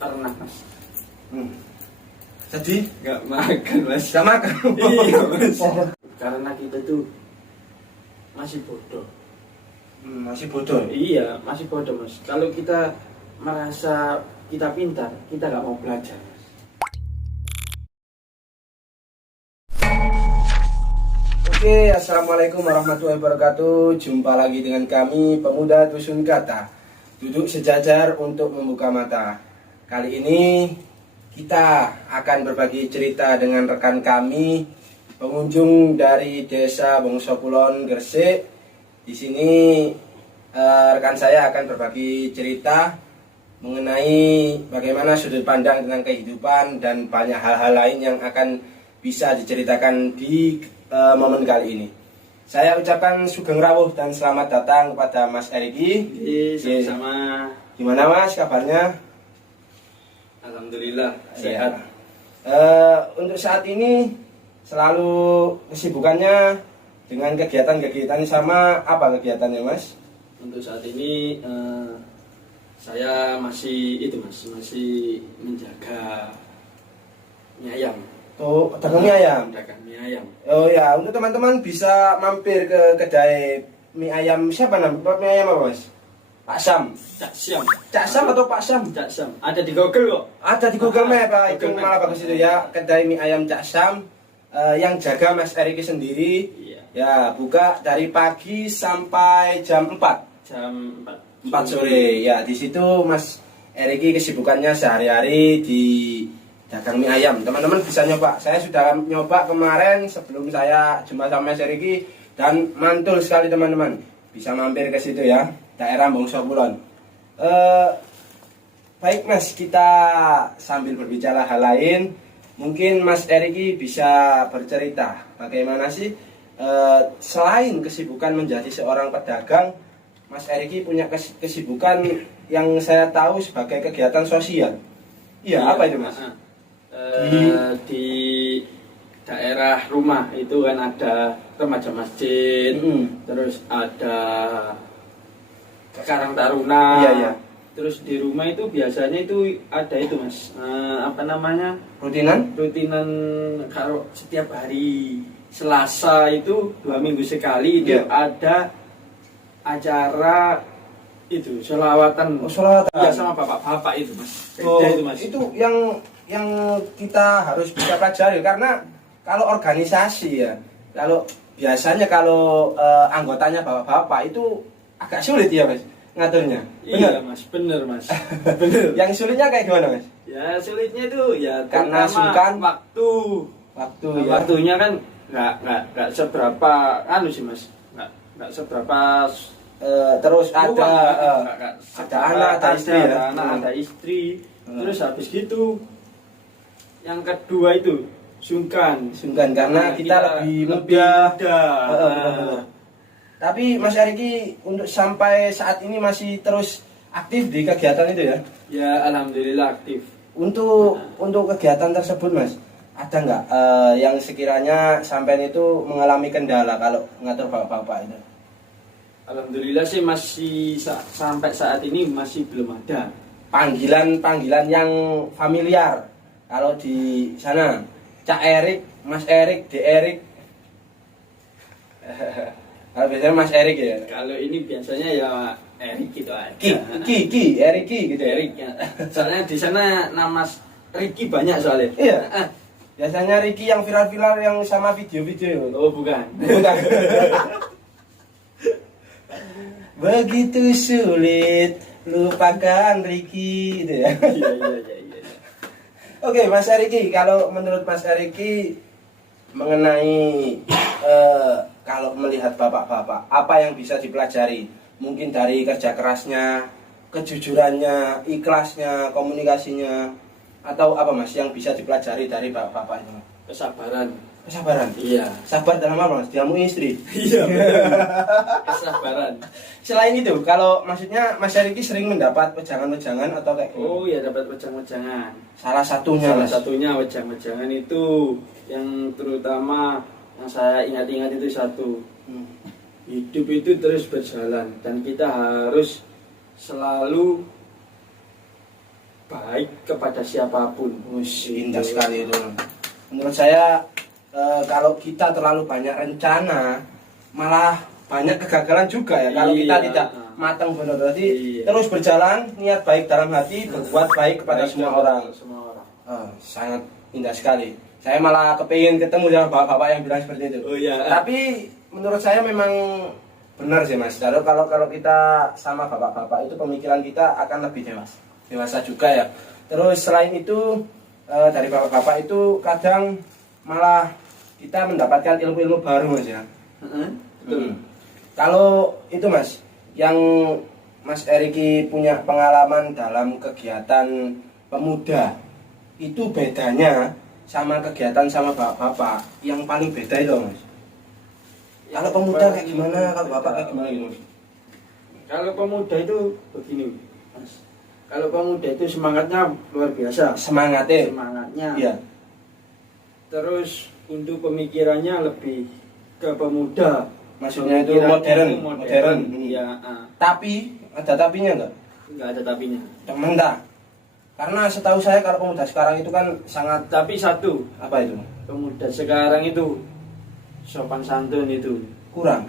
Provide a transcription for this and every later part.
pernah mas. Jadi Nggak makan mas. gak makan. Iya mas. Karena kita tuh masih bodoh. Masih bodoh. Iya masih bodoh mas. Kalau kita merasa kita pintar, kita nggak mau belajar mas. Oke, assalamualaikum warahmatullahi wabarakatuh. Jumpa lagi dengan kami Pemuda Dusun Kata. Duduk sejajar untuk membuka mata. Kali ini kita akan berbagi cerita dengan rekan kami, pengunjung dari Desa Bongso Kulon, Gresik. Di sini rekan saya akan berbagi cerita mengenai bagaimana sudut pandang tentang kehidupan dan banyak hal-hal lain yang akan bisa diceritakan di momen kali ini. Saya ucapkan sugeng rawuh dan selamat datang kepada Mas Eriki. Sama-sama. Gimana Mas kabarnya? Alhamdulillah sehat. Untuk saat ini selalu kesibukannya dengan kegiatan-kegiatan sama apa kegiatannya Mas? Untuk saat ini saya masih masih menjaga mie ayam. Tuh, dagang mie ayam. Dagang mie ayam. Oh ya, untuk teman-teman bisa mampir ke kedai mie ayam siapa namanya? Mie ayam apa Mas? Pak Sam. Cak Siam. Cak Sam atau Pak Sam? Cak Sam. Ada di Google kok. Ada di Google Map, Pak. Itu Google malah Map. bagus itu ya. Kedai mie ayam Cak Sam yang jaga Mas Eriki sendiri. Iya. Ya, buka dari pagi sampai jam 4. Jam 4 sore. Ya, di situ Mas Eriki kesibukannya sehari-hari di dagang mie ayam. Teman-teman bisa nyoba. Saya sudah nyoba kemarin sebelum saya jumpa sama Mas Eriki dan mantul sekali teman-teman. Bisa mampir ke situ ya, daerah Bongso Kulon. Baik Mas, kita sambil berbicara hal lain, mungkin Mas Eriki bisa bercerita bagaimana sih selain kesibukan menjadi seorang pedagang, Mas Eriki punya kesibukan yang saya tahu sebagai kegiatan sosial. Iya, apa itu Mas? Di daerah rumah itu kan ada remaja masjid, terus ada Karang Taruna. Iya, iya. Terus di rumah itu biasanya itu ada itu Mas, apa namanya? Rutinan? Rutinan kalau setiap hari Selasa itu 2 minggu sekali itu Iya. ada acara itu sholawatan. Oh, sholawatan. Iya sama bapak-bapak itu Mas. Oh, Beda itu Mas. itu yang kita harus bisa pelajari karena kalau organisasi ya, kalau biasanya kalau anggotanya bapak-bapak itu agak sulit ya Mas ngaturnya. Iya Mas, bener Mas. Bener. Yang sulitnya kayak gimana Mas? Ya sulitnya itu ya Karena terutama sungkan waktu. Waktu Nah, ya. waktunya kan nggak seberapa anu sih Mas. Nggak seberapa Terus ada luang, nggak ada seberapa, anak, ada istri ya. ada anak, ada istri. Terus habis gitu yang kedua itu sungkan karena kita lebih muda. muda. Benar-benar. Tapi Mas Eriki untuk sampai saat ini masih terus aktif di kegiatan itu ya? Ya alhamdulillah aktif. Untuk kegiatan tersebut Mas, ada nggak yang sekiranya sampai itu mengalami kendala kalau ngatur bapak-bapak itu? Alhamdulillah sih masih sampai saat ini masih belum ada. Panggilan yang familiar. Kalau di sana Cak Erik, Mas Erik, De Erik. Kalau biasanya Mas Erik ya. Kalau ini biasanya ya Erik gitu aja. Eriki gitu ya. Erik ya. Soalnya di sana nama Ricky banyak soalnya. Iya. Biasanya Ricky yang viral-viral yang sama video-video. Oh bukan. Bukan. Begitu sulit lupakan Ricky gitu ya. Iya. Oke, Mas Eriki, kalau menurut Mas Eriki mengenai kalau melihat bapak-bapak, apa yang bisa dipelajari? Mungkin dari kerja kerasnya, kejujurannya, ikhlasnya, komunikasinya, atau apa Mas yang bisa dipelajari dari bapak-bapak itu? Kesabaran. Kesabaran. Iya. Sabar dalam apa Mas? Diamu istri. Iya. benar. Kesabaran. Selain itu, kalau maksudnya Mas Eriki sering mendapat wejangan-wejangan atau kayak Oh ya dapat wejang-wejangan. salah satunya Salah Mas. satunya wejang-wejangan itu yang terutama yang saya ingat-ingat itu satu. Hidup itu terus berjalan dan kita harus selalu baik kepada siapapun. Indah sekali itu. Menurut saya kalau kita terlalu banyak rencana malah banyak kegagalan juga ya. Kalau kita tidak matang benar, berarti terus berjalan niat baik dalam hati, berbuat baik kepada semua orang. Sangat indah sekali. Saya malah kepingin ketemu sama bapak-bapak yang bilang seperti itu. Oh iya. Tapi menurut saya memang benar sih Mas. Kalau kita sama bapak-bapak itu pemikiran kita akan lebih dewasa juga ya. Terus selain itu dari bapak-bapak itu kadang malah kita mendapatkan ilmu-ilmu baru Mas ya. Kalau itu Mas, yang Mas Eriki punya pengalaman dalam kegiatan pemuda, itu bedanya sama kegiatan sama bapak-bapak, yang paling beda itu Mas. Kalau pemuda kayak gimana, kalau bapak kayak gimana gitu Mas? Kalau pemuda itu begini Mas. Kalau pemuda itu semangatnya luar biasa. Semangatnya. Iya. Terus untuk pemikirannya lebih ke pemuda. Maksudnya itu modern. Iya. Tapi ada tapinya enggak? Enggak ada tapinya. Temen. Karena setahu saya kalau pemuda sekarang itu kan sangat. Tapi satu. Apa itu? Pemuda sekarang itu sopan santun itu kurang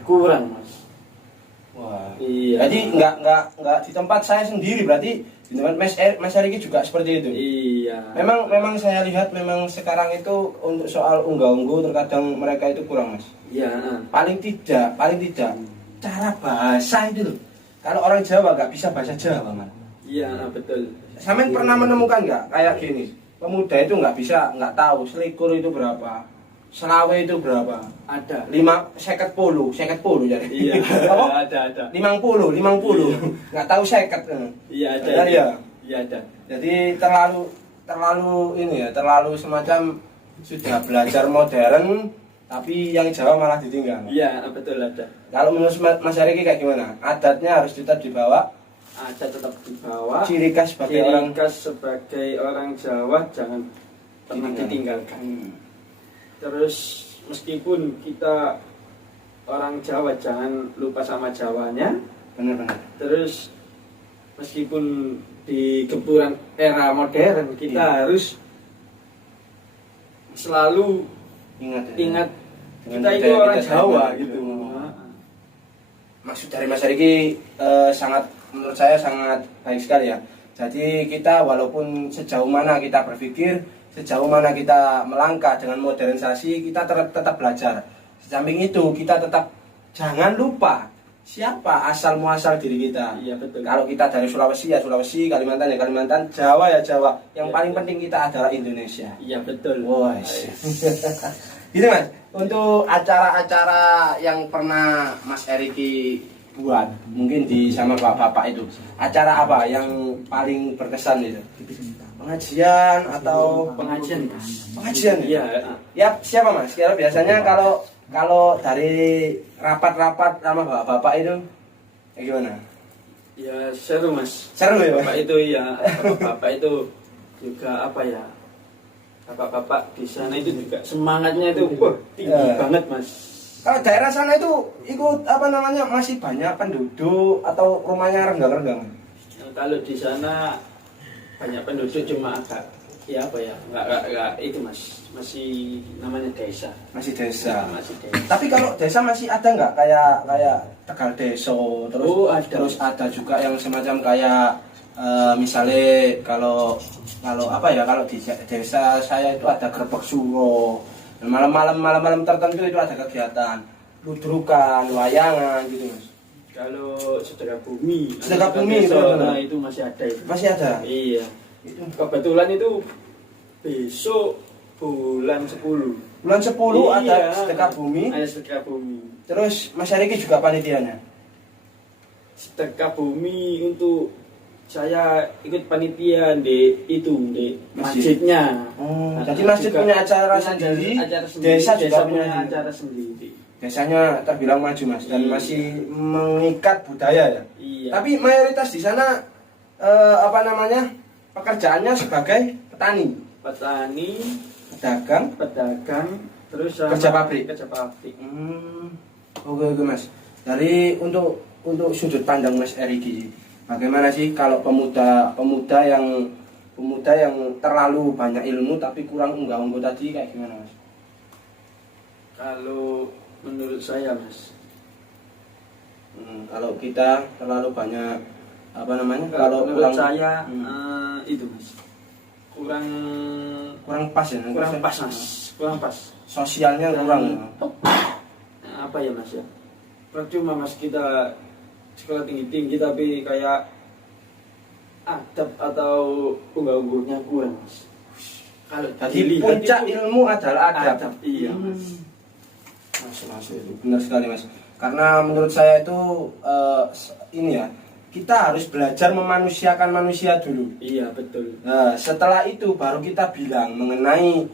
Mas. Wah. Iya. Jadi enggak di tempat saya sendiri, berarti di tempat Mas Eriki juga seperti itu. Iya. Memang saya lihat memang sekarang itu untuk soal unggah-ungguh terkadang mereka itu kurang Mas. Iya. Paling tidak cara bahasa itu loh. Kalau orang Jawa nggak bisa bahasa Jawa Mas. Iya betul. Sampean pernah menemukan nggak kayak gini? Pemuda itu nggak tahu selikur itu berapa, selawe itu berapa? Ada. 50 puluh jadi. Iya. Ada. 50. Nggak tahu 50. Iya ada. Iya ada. Jadi terlalu ini ya, terlalu semacam sudah belajar modern, tapi yang Jawa malah ditinggal. Iya betul ada. Kalau menurut Mas Eriki kayak gimana? Adatnya harus tetap dibawa. Ada tetap dibawa. Ciri khas sebagai orang Jawa jangan pernah ditinggalkan. Terus meskipun kita orang Jawa jangan lupa sama Jawanya. Benar. Terus meskipun di gempuran era modern kita harus selalu ingat kita itu orang Jawa gitu. Maksud dari Mas Eriki menurut saya sangat baik sekali ya. Jadi kita walaupun sejauh mana kita berpikir, sejauh mana kita melangkah dengan modernisasi, kita tetap belajar. Samping itu kita tetap jangan lupa siapa asal muasal diri kita. Iya betul. Kalau kita dari Sulawesi ya Sulawesi, Kalimantan ya Kalimantan, Jawa ya Jawa. Yang paling penting kita adalah Indonesia. Iya betul. Wah. Gitu Mas. Untuk acara-acara yang pernah Mas Eriki buat, mungkin sama bapak-bapak itu, acara apa yang paling berkesan itu? Pengajian atau pengajian? Iya. Ya siapa Mas? Kira biasanya kalau dari rapat-rapat sama bapak-bapak itu gimana? Ya seru Mas. Seru ya Mas? Bapak itu ya, bapak itu juga apa ya? Bapak-bapak di sana itu juga semangatnya itu tinggi banget Mas. Kalau daerah sana itu ikut masih banyak penduduk atau rumahnya renggang-renggang? Kalau di sana banyak penduduk cuma agak enggak itu Mas, masih namanya desa. Masih desa. Masih desa. Tapi kalau desa masih ada nggak kayak Tegal Deso terus ada juga yang semacam kayak misalnya kalau di desa saya itu ada gerbek suro. Malam-malam tertentu itu ada kegiatan ludrukan, wayangan gitu Mas. Kalau sedekah bumi itu masih ada itu. Masih ada? Iya. Itu kebetulan itu besok bulan 10. Bulan 10 ada sedekah bumi. Ada sedekah bumi. Terus Mas Eriki juga panitianya? Sedekah bumi untuk saya ikut panitia di masjidnya. Jadi masjid punya acara sendiri, desa juga punya acara sendiri. Desanya terbilang maju Mas dan masih mengikat budaya ya. Iya. Tapi mayoritas di sana pekerjaannya sebagai petani, pedagang, terus kerja pabrik. Oke Mas. Dari untuk sudut pandang Mas Eriki, bagaimana sih kalau pemuda yang pemuda yang terlalu banyak ilmu tapi kurang unggah-ungguh tadi kayak gimana Mas? Kalau menurut saya Mas, Kalau kita terlalu banyak apa namanya? kalau menurut kurang saya itu Mas, kurang pas ya, pas Mas, kurang pas. sosialnya kurang. Apa ya Mas ya? Percuma Mas kita sekolah tinggi-tinggi tapi kayak adab atau unggah-ungguhnya kurang Mas. Kalau Jadi dilihat puncak itu ilmu adalah adab. Iya Mas. Mas, itu benar sekali Mas. Karena menurut saya itu ini ya, kita harus belajar memanusiakan manusia dulu. Iya betul. Nah, setelah itu baru kita bilang mengenai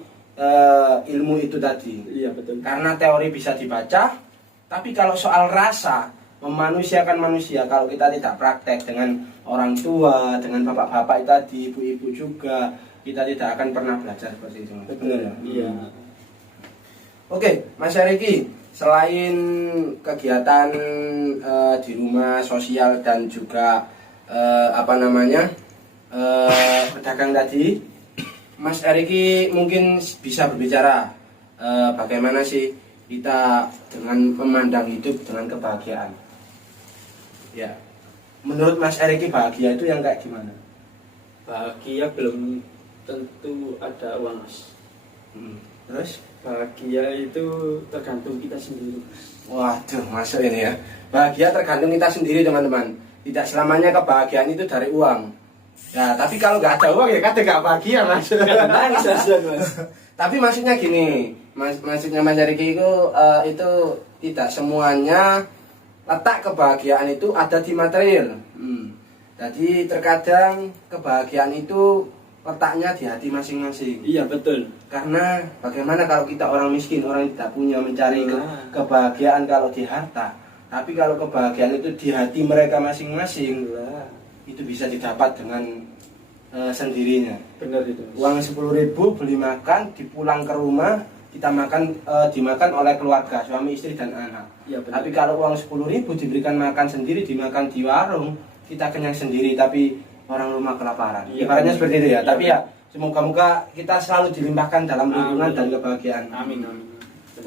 ilmu itu tadi. Iya betul. Karena teori bisa dibaca, tapi kalau soal rasa memanusiakan manusia, kalau kita tidak praktek dengan orang tua, dengan bapak-bapak tadi, ibu-ibu juga, kita tidak akan pernah belajar seperti itu. Benar ya? Iya. Oke, Mas Riki, selain kegiatan di rumah sosial dan juga pedagang tadi, Mas Riki mungkin bisa berbicara bagaimana sih kita dengan memandang hidup dengan kebahagiaan. Ya, menurut Mas Riki bahagia itu yang kayak gimana? Bahagia belum tentu ada uang Mas. Terus? Bahagia itu tergantung kita sendiri Mas. Waduh, masuk ini ya. Bahagia tergantung kita sendiri teman-teman. Tidak selamanya kebahagiaan itu dari uang. Ya, tapi kalau nggak ada uang ya kadang nggak bahagia Mas. Nangis aja Mas. Tapi maksudnya gini, maksudnya Mas Riki itu tidak semuanya letak kebahagiaan itu ada di material. Jadi terkadang kebahagiaan itu letaknya di hati masing-masing. Iya betul. Karena bagaimana kalau kita orang miskin, orang yang tidak punya mencari kebahagiaan kalau di harta. Tapi kalau kebahagiaan itu di hati mereka masing-masing, itu bisa didapat dengan sendirinya. Benar itu. Uang 10.000 beli makan, dipulang ke rumah, kita makan dimakan oleh keluarga, suami istri dan anak. Ya, benar. Tapi kalau uang 10.000 diberikan makan sendiri, dimakan di warung, kita kenyang sendiri tapi orang rumah kelaparan. Ya, Ibaratnya seperti itu ya. Ya, tapi ya semoga-moga kita selalu dilimpahkan dalam lingkungan dan kebahagiaan. Amin amin.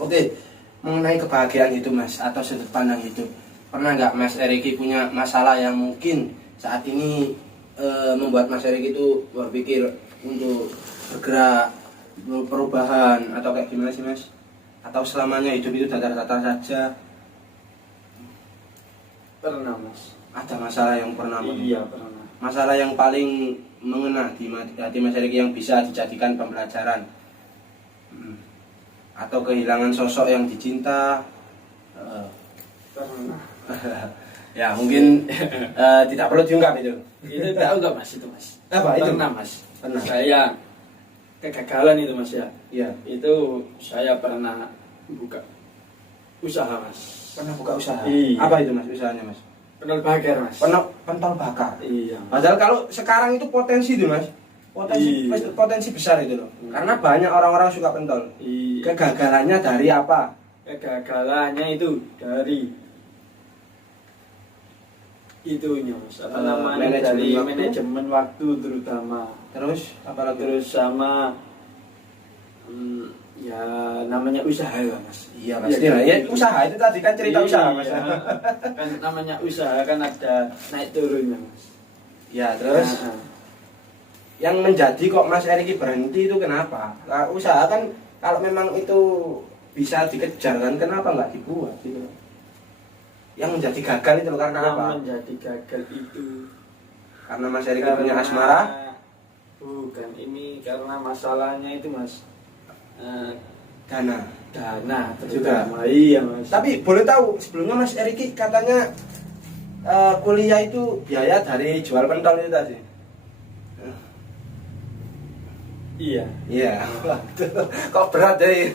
Oke, mengenai kebahagiaan itu Mas atau sudut pandang hidup, pernah nggak Mas Riki punya masalah yang mungkin saat ini membuat Mas Riki itu berpikir untuk bergerak perubahan atau kayak gimana sih Mas? Atau selamanya hidup itu datar-datar saja? Pernah Mas. Ada masalah yang pernah Iya pernah. masalah yang paling mengena di hati Mas Riki yang bisa dijadikan pembelajaran, atau kehilangan sosok yang dicinta? Pernah. Ya mungkin tidak perlu diungkap itu. Itu tahu nggak Mas itu Mas? Apa itu? Pernah Mas. Pernah. Saya kegagalan itu Mas ya. Iya. Itu saya pernah buka usaha Mas. Pernah buka usaha. Iya. Apa itu Mas usahanya Mas? Pentol bakar Mas. Pentol bakar. Iya. Padahal kalau sekarang itu potensi itu Mas. Iya. Potensi besar itu loh. Karena banyak orang-orang suka pentol. Iya. Kegagalannya dari apa? Kegagalannya itu dari itunya Mas. Apa namanya? Dari manajemen waktu terutama. Terus apalagi? Terus sama ya namanya usaha ya Mas. Iya pasti lah. Ya usaha itu tadi kan cerita usaha Mas. Kan namanya usaha kan ada naik turunnya Mas. Ya terus yang menjadi kok Mas Riki berhenti itu kenapa? Nah, usaha kan kalau memang itu bisa dikejar kan, kenapa nggak dibuat gitu? Yang menjadi gagal itu karena apa? Yang menjadi gagal itu karena Mas Riki punya asmara? Bukan, ini karena masalahnya itu Mas. Dana juga. Iya Mas. Tapi boleh tahu sebelumnya Mas Riki katanya kuliah itu biaya dari jual pentol itu tadi. Iya. Iya. Kok berat deh.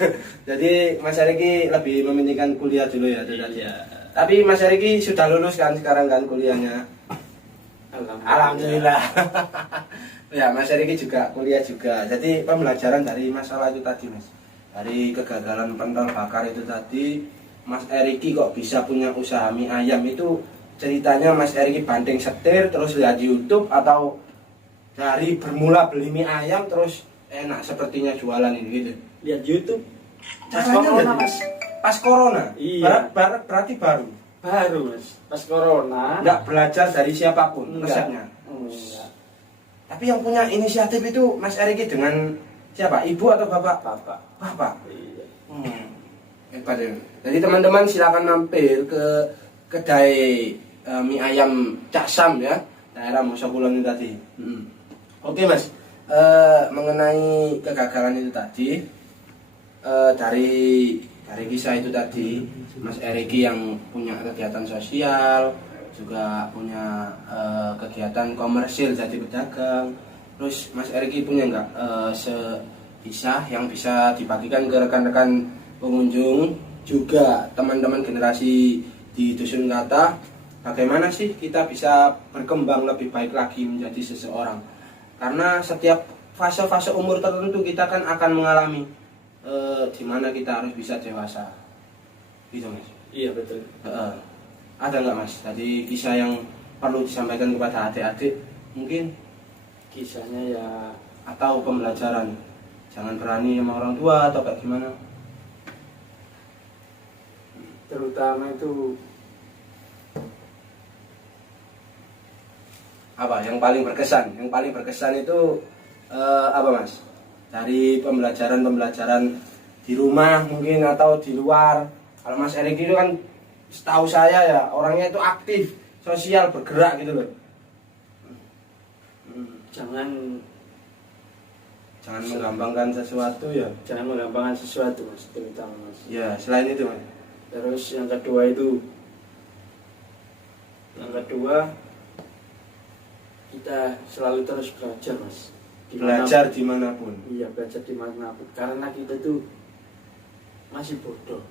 Jadi Mas Riki lebih mementingkan kuliah dulu ya tadi. Iya. Tapi Mas Riki sudah lulus kan sekarang kan kuliahnya. Alhamdulillah. Ya Mas Riki juga kuliah juga. Jadi pembelajaran dari masalah itu tadi Mas. Dari kegagalan pentol bakar itu tadi, Mas Riki kok bisa punya usaha mie ayam itu ceritanya Mas Riki banding setir terus lihat di YouTube atau dari bermula beli mie ayam terus enak sepertinya jualan ini gitu. Lihat YouTube. Pas Caranya corona lihat. mas. Pas corona. Iya. Berarti baru. Baru mas. Pas corona. Enggak belajar dari siapapun Enggak. resepnya. Enggak. Tapi yang punya inisiatif itu Mas Eriki dengan siapa? Ibu atau bapak? Bapak. Bapak. Iya. Hebat ya. Jadi teman-teman silakan mampir ke kedai mie ayam Cak Sam ya, daerah Mosokulon itu tadi. Oke Mas, mengenai kegagalan itu tadi, dari kisah itu tadi, Mas Eriki yang punya kegiatan sosial, juga punya kegiatan komersil jadi pedagang. Terus Mas Eriki punya nggak kisah yang bisa dibagikan ke rekan-rekan pengunjung, juga teman-teman generasi di Dusun Kata, bagaimana sih kita bisa berkembang lebih baik lagi menjadi seseorang? Karena setiap fase-fase umur tertentu kita kan akan mengalami di mana kita harus bisa dewasa, gitu Mas. Iya betul. Ada nggak Mas tadi kisah yang perlu disampaikan kepada adik-adik mungkin, Kisahnya ya atau pembelajaran? Jangan berani sama orang tua atau kayak gimana? terutama itu Apa yang paling berkesan? Yang paling berkesan itu apa Mas? Dari pembelajaran di rumah mungkin atau di luar. Kalau Mas Erik itu kan setahu saya ya orangnya itu aktif, sosial, bergerak gitu loh. jangan menggampangkan sesuatu ya. jangan menggampangkan sesuatu mas, terutama mas. Ya, selain itu Mas. Terus yang kedua kita selalu terus belajar mas. Belajar dimanapun. Iya, belajar dimanapun. Karena kita tuh masih bodoh.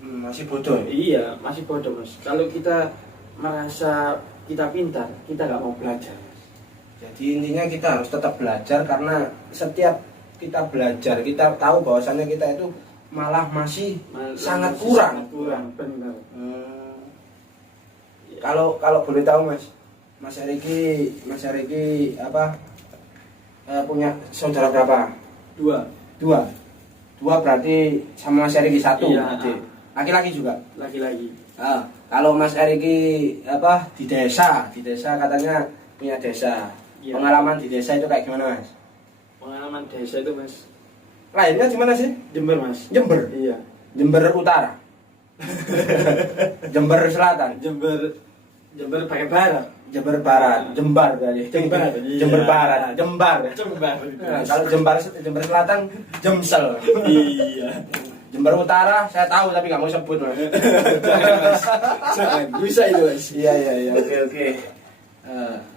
Masih bodoh. Iya, masih bodoh mas. Kalau kita merasa kita pintar, kita nggak mau belajar mas. Jadi intinya kita harus tetap belajar, karena setiap kita belajar kita tahu bahwasannya kita itu malah masih sangat kurang. Sangat kurang, benar. Kalau boleh tahu Mas Eriki punya saudara berapa? Dua berarti sama Mas Eriki satu. Iya. Adik. Laki-laki juga. Lagi-lagi. Kalau Mas Eriki di desa katanya punya desa. Iya. Pengalaman di desa itu kayak gimana Mas? Pengalaman desa itu mas, Lainnya di mana sih? Jember mas. Jember. Iya. Jember Utara. Jember Selatan. Jember pakai barat. Jember Barat, Jembar tadi. Jembar, iya. Jember Barat, Jembar. Jember. Nah, kalau Jember Selatan, Jemsel. Iya. Jember Utara saya tahu tapi nggak mau sebut Mas. Jangan, bisa itu mas. Iya. Oke.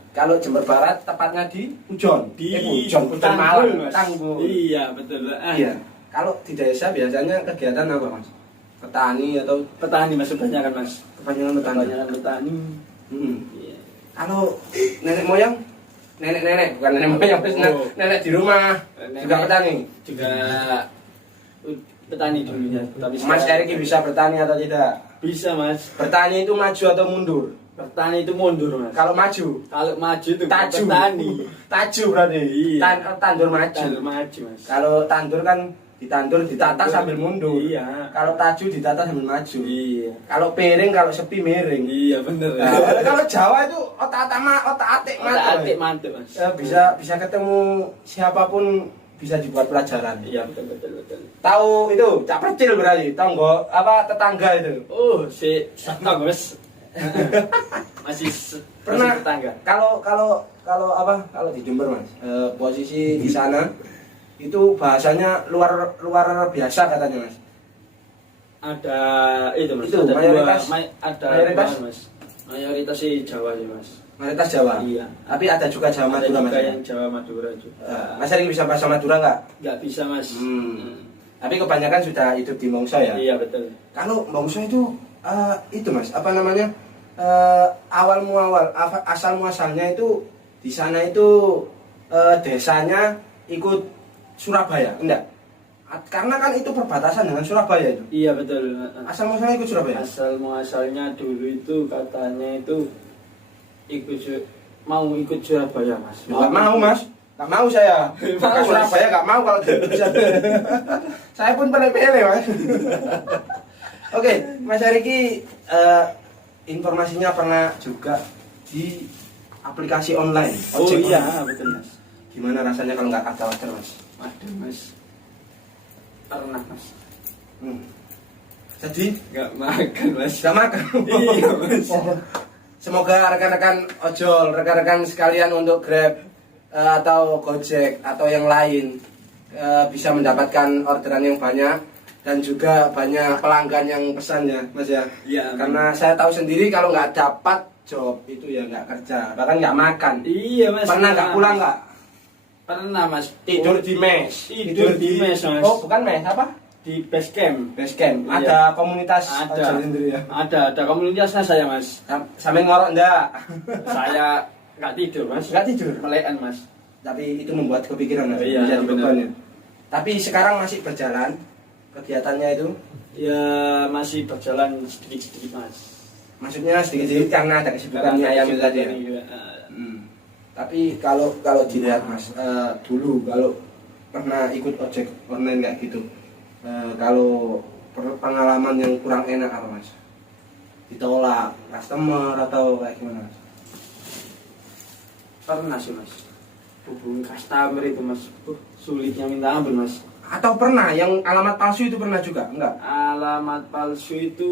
Kalau Jember Barat tepatnya di Pujon. Pujon Malang, Tanggul. Iya betul. Iya. Kalau di desa biasanya kegiatan apa Mas? Petani atau Petani mas, kebanyakan mas. kebanyakan petani? Kebanyakan petani. Iya. Kalau nenek moyang, nenek bukan nenek moyang, Oh. nenek di rumah juga petani. Juga petani dulunya. Tapi Mas sekarang- Eriki bisa bertani atau tidak? Bisa mas. Bertani itu maju atau mundur? Bertani itu mundur mas. Kalau maju, Kalau maju itu taju. petani. Taju berarti. Iya. Tandur maju. Tandur maju mas. Kalau tandur kan ditandur ditata sambil mundur. Iya. Kalau taju ditata sambil maju. Iya. Kalau piring, kalau sepi miring. Iya bener. Nah, kalau Jawa itu otak-atik Atik mantep mas. bisa ketemu siapapun, bisa dibuat pelajaran. Iya betul. Tahu itu Cak Percil berarti, tetangga itu. Oh si Sabta mas. Pernah masih tetangga. Kalau di Jember Mas, posisi di sana itu bahasanya luar biasa katanya Mas. Ada itu mas. Itu, ada mayoritas- mayoritas mas. Mayoritas sih Jawa sih mas. Mayoritas Jawa. Iya. Tapi ada juga Jawa Ada Madura Mas. juga yang Jawa Madura juga. Mas Ari bisa bahasa Madura nggak? Nggak bisa mas. Tapi kebanyakan sudah hidup di Mongso ya. Iya betul. Kalau Mongso itu Mas, asal muasalnya itu di sana itu desanya ikut Surabaya, enggak? Karena kan itu perbatasan dengan Surabaya itu. Iya betul. Asal muasalnya ikut Surabaya. Asal muasalnya dulu itu katanya itu ikut mau ikut Surabaya mas. Nggak mau mas, nggak mau saya. Ke Surabaya nggak mau kalau bisa. Saya pun pele-pele mas. Oke, Mas Riki, informasinya pernah juga di aplikasi online. Oh ojek iya online. betul mas. Gimana rasanya kalau nggak ada order mas? Waduh mas, pernah mas. Jadi Nggak makan mas. nggak makan. Iya mas. Semoga rekan-rekan ojol, rekan-rekan sekalian untuk Grab atau Gojek atau yang lain bisa mendapatkan orderan yang banyak dan juga banyak pelanggan yang pesannya, Mas ya. Iya. Karena saya tahu sendiri kalau nggak dapat job itu ya nggak kerja, bahkan nggak makan. Iya mas. Pernah nggak pulang nggak? Pernah mas. Tidur di mes. Tidur di mes mas. Oh bukan mes apa? Di base camp. Base camp. Iya. Ada komunitas Ada. ojol sendiri ya. Ada komunitasnya saya mas. Sambil ngorok enggak? Saya nggak tidur mas. Nggak tidur. Melekan mas. Tapi itu membuat kepikiran Mas. Iya, Menjadi benar. beban ya. Tapi sekarang masih berjalan kegiatannya itu. Ya masih berjalan sedikit-sedikit mas. Maksudnya sedikit-sedikit karena ada kesibukannya ayam itu tadi. Ya? juga. Tapi kalau dilihat Mas, dulu kalau pernah ikut ojek online kayak gitu, kalau pengalaman yang kurang enak apa Mas? Ditolak customer atau kayak gimana Mas? Pernah sih mas. Hubungi customer itu mas. Sulitnya minta ampun mas. Atau pernah yang alamat palsu itu pernah juga? Enggak? Alamat palsu itu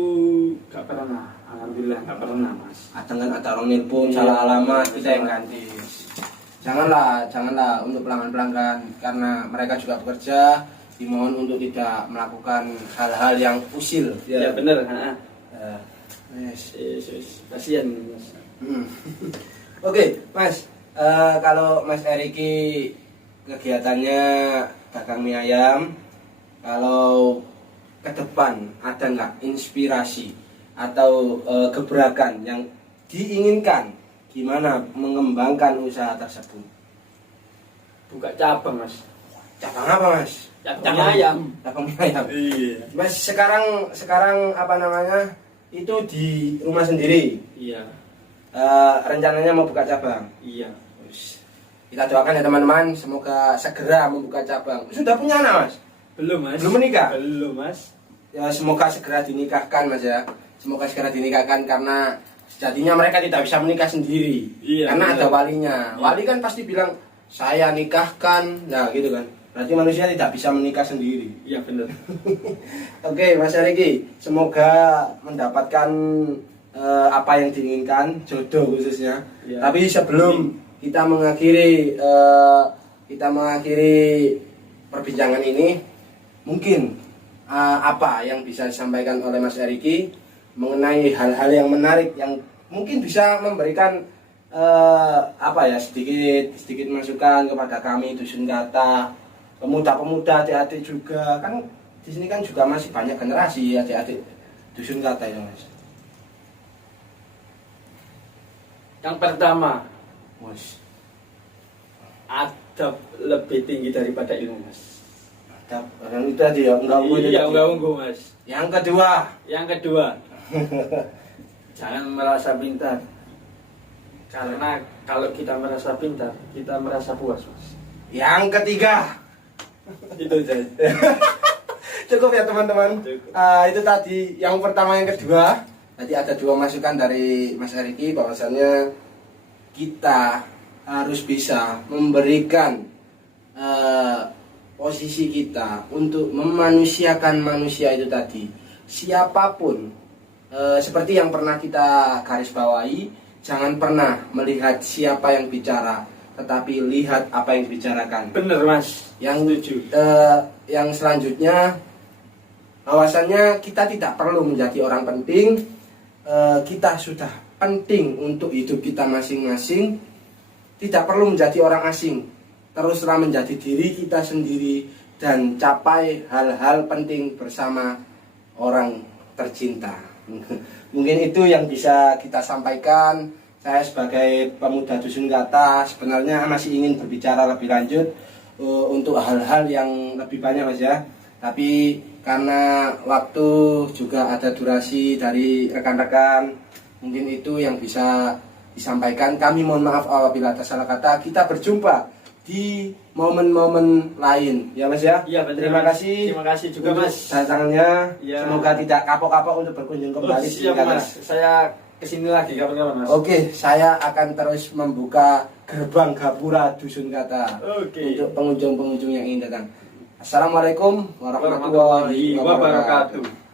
nggak pernah. Alhamdulillah nggak pernah mas. Kadang kan ada orang nelpon Iya, salah alamat iya, kita yang ganti. Janganlah untuk pelanggan-pelanggan karena mereka juga bekerja, dimohon untuk tidak melakukan hal-hal yang usil. Ya benar. Yes. Kasihan mas. Oke, Mas. Kalau Mas Eriki kegiatannya dagang mie ayam, kalau ke depan ada nggak inspirasi atau gebrakan yang diinginkan gimana mengembangkan usaha tersebut? Buka cabang mas. Cabang apa Mas? Cabang ayam. Cabang mie ayam. Iya. Mas sekarang apa namanya? Itu di rumah sendiri. Iya. Rencananya mau buka cabang. Iya. Kita doakan ya teman-teman, semoga segera membuka cabang. Sudah punya anak Mas? Belum mas. Belum menikah? Belum mas. Ya semoga segera dinikahkan Mas ya. Semoga segera dinikahkan karena sejatinya mereka tidak bisa menikah sendiri. Iya, karena benar. ada walinya. Iya. Wali kan pasti bilang saya nikahkan, nah gitu kan. Berarti manusia tidak bisa menikah sendiri. Iya benar. Oke Mas Riki, semoga mendapatkan apa yang diinginkan, jodoh khususnya. Iya. Tapi sebelum kita mengakhiri perbincangan ini, mungkin apa yang bisa disampaikan oleh Mas Riki mengenai hal-hal yang menarik yang mungkin bisa memberikan sedikit masukan kepada kami Dusun Kata, pemuda-pemuda, adik-adik juga kan di sini kan juga masih banyak generasi adik-adik Dusun Kata ya Mas. Yang pertama, Mas, adab lebih tinggi daripada ilmu mas. orang itu aja ya enggak Iya enggak unggu mas. Yang kedua, jangan merasa pintar. Karena kalau kita merasa pintar, kita merasa puas mas. yang ketiga. Itu saja. Cukup ya teman-teman. Cukup. Itu tadi yang pertama, yang kedua. Tadi ada dua masukan dari Mas Riki bahwasannya kita harus bisa memberikan posisi kita untuk memanusiakan manusia itu tadi. Siapapun seperti yang pernah kita garis bawahi, jangan pernah melihat siapa yang bicara, tetapi lihat apa yang dibicarakan. Bener mas. Yang Setuju. yang selanjutnya bahwasannya kita tidak perlu menjadi orang penting. Kita sudah penting untuk hidup kita masing-masing. Tidak perlu menjadi orang asing. Teruslah menjadi diri kita sendiri dan capai hal-hal penting bersama orang tercinta. Mungkin itu yang bisa kita sampaikan. Saya sebagai pemuda Dusun Kata sebenarnya masih ingin berbicara lebih lanjut untuk hal-hal yang lebih banyak Mas ya. Tapi karena waktu juga ada durasi dari rekan-rekan, mungkin itu yang bisa disampaikan. Kami mohon maaf apabila ada salah kata. Kita berjumpa di momen-momen lain ya Mas ya. Iya, betul, Terima Mas. kasih. Terima kasih juga untuk Mas. datangannya. Iya. Semoga tidak kapok-kapok untuk berkunjung kembali. Siap Mas. Saya kesini lagi kapan-kapan Mas. Oke, saya akan terus membuka gerbang gapura Dusun Kata Oke. untuk pengunjung-pengunjung yang ingin datang. Assalamualaikum warahmatullahi Warahmatullahi wabarakatuh. wabarakatuh.